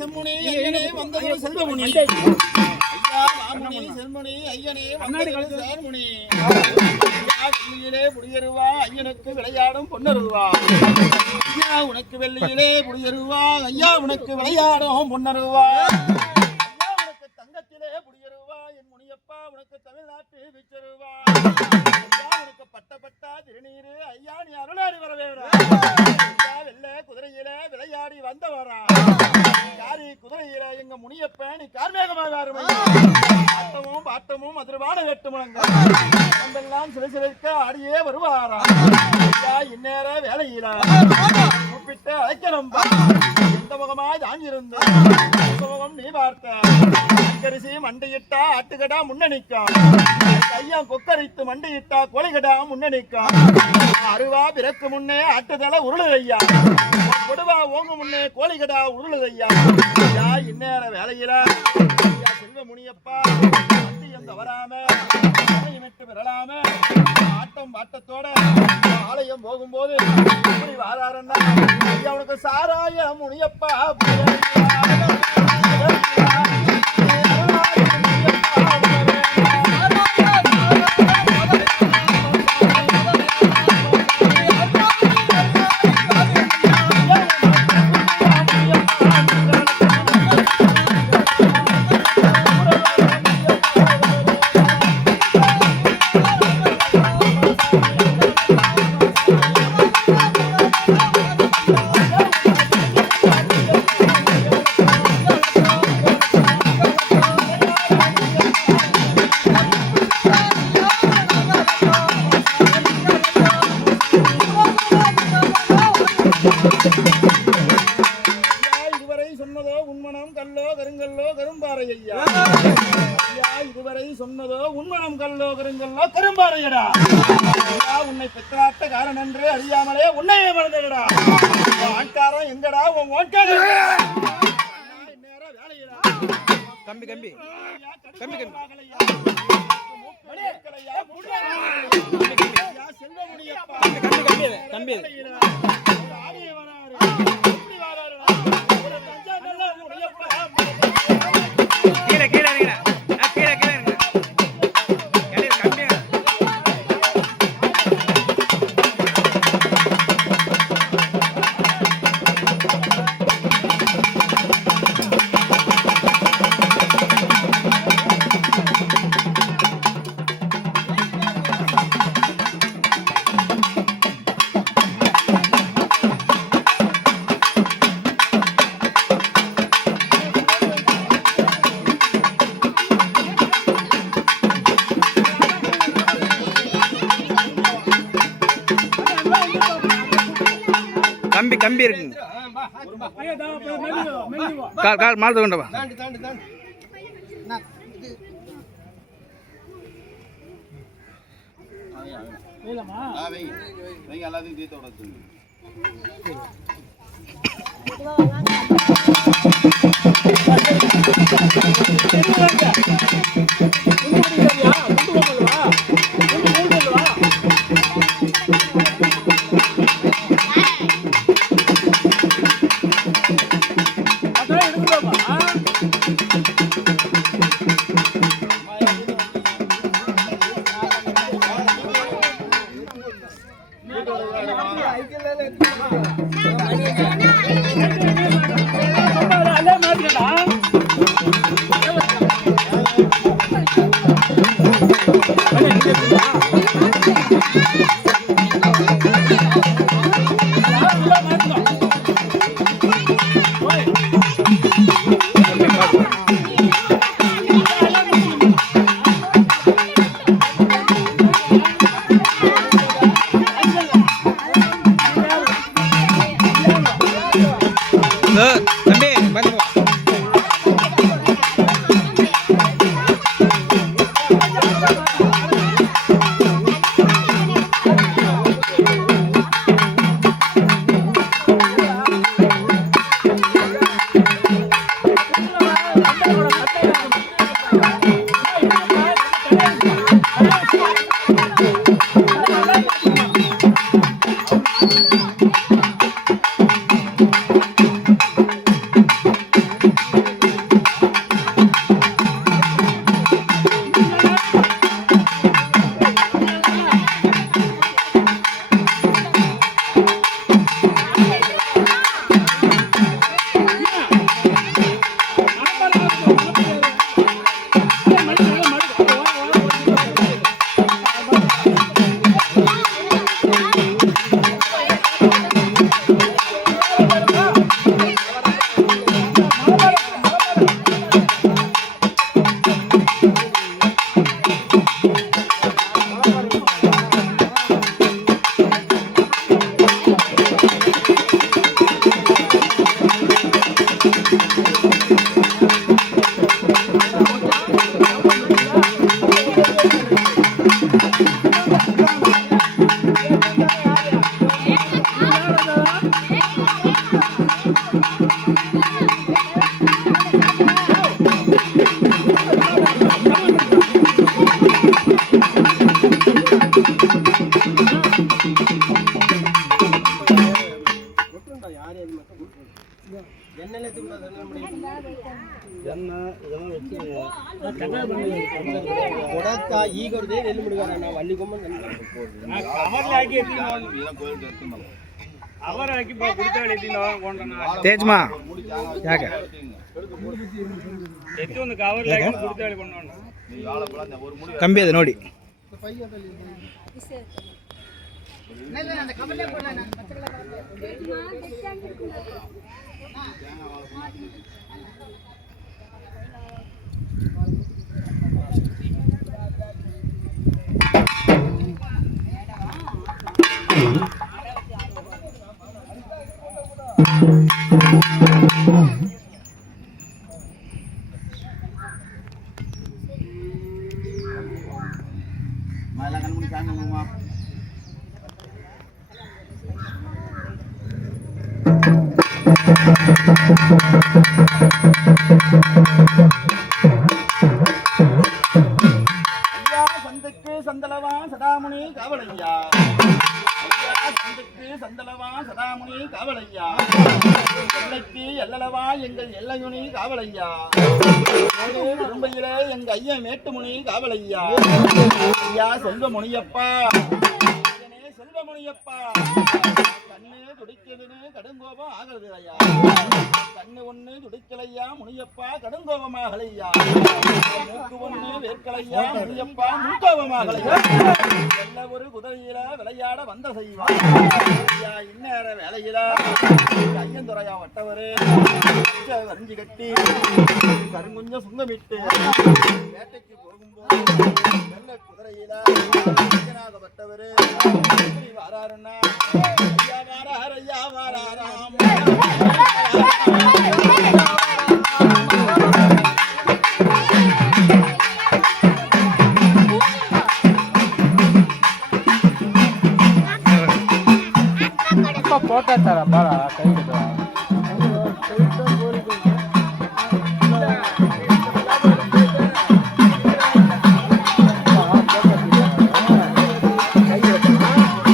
செம்முனி ஐயனே வந்தது செல்வமுனி ஐயா மாமுனி செல்முனி ஐயனே வந்தது சேர்முனி வெள்ளியிலே புடியருவா ஐயனுக்கு விளையாடும் பொன்னருவா ஐயா உனக்கு வெள்ளியிலே புடியருவா ஐயா உனக்கு விளையாடும் பொன்னருவா ஐயா உனக்கு தங்கத்திலே புடியருவா என் முனியப்பா உனக்கு தமிழ்நாட்டு விச்சருவா ஐயா உனக்கு பட்டப்பட்டா திருநீரு ஐயா நீ அருளாடி வர வேணும் ஐயா வெள்ள குதிரையில விளையாடி வந்தவரா காரி குதிரையில எங்க முனியப்ப நீ கார்மேகமாக ஆட்டமும் பாட்டமும் அதிர்வான வேட்டு முழங்க அந்தெல்லாம் சில சிலருக்கு ஆடியே வருவாரா ஐயா இந்நேர வேலையில கூப்பிட்டு அழைக்கணும் எந்த முகமாய் தாங்கிருந்து முகம் நீ பார்த்த கரிசி மண்டையிட்டா ஆட்டுக்கடா முன்னணிக்கும் ஐயா கொக்கரித்து மண்டையிட்டா கோழிகடா முன்னணிக்கும் அருவா பிறக்கு முன்னே ஆட்டுதல உருளுதையா கொடுவா ஓங்கு முன்னே கோழிகடா உருளுதையா ஐயா இந்நேர வேலையில ஐயா செல்வ முனியப்பா வண்டியம் தவறாம விட்டு பெறலாம ஆட்டம் பாட்டத்தோட ஆலயம் போகும்போது இப்படி வாராருன்னா ஐயா உனக்கு சாராய முனியப்பா இதுவரை சொன்னதோ உண்மனம் கல்லோ கருங்கல்லோ கரும்பாறை ஐயா இதுவரை சொன்னதோ உண்மனம் கல்லோ கருங்கல்லோ கரும்பாறையடா உன்னை பெற்றாட்ட காரணம் என்று அறியாமலே உன்னையே மறந்துடா ஆட்காரம் எங்கடா உன் ஓட்கார கம்பி கம்பி கம்பி கம்பி கீழே கீழே கீழே கீழே கம்பி கம்பி இருக்குங்க கால் கால் மாறுது கொண்டவா எல்லாத்தையும் தீர்த்த ತೇಜ್ಮಾ ಯಾಕೆ ಕಂಬಿ ಅದು ನೋಡಿ Malangan mo kami mga ஐயா சந்துக்கு சந்தலவா சதாமுனி காவலையா ஐயா சந்துக்கு சந்தலவா சதாமுனி காவலையா எல்லைக்கு எல்லளவா எங்கள் எல்லையுனி காவலையா திரும்பையிலே எங்க ஐயன் மேட்டுமுனி காவலையா ஐயா செல்வமுனியப்பா செல்வமுனியப்பா கண்ணு துடிக்குதுன்னு கடுங்கோபம் ஆகிறது ஐயா கண்ணு ஒண்ணு துடிக்கலையா முனியப்பா கடுங்கோபமாகலையா மூக்கு ஒண்ணு வேர்க்கலையா முனியப்பா முன்கோபமாகலையா எல்லா ஒரு குதிரையில விளையாட வந்த செய்வா ஐயா இந்நேர வேலையில ஐயந்துறையா வட்டவரு வரிஞ்சு கட்டி கருங்குஞ்சம் சுங்கமிட்டு வேட்டைக்கு போகும்போது வெள்ள குதிரையில வட்டவரு வாராருன்னா ஐயா வாரார் ஐயா வாராராம்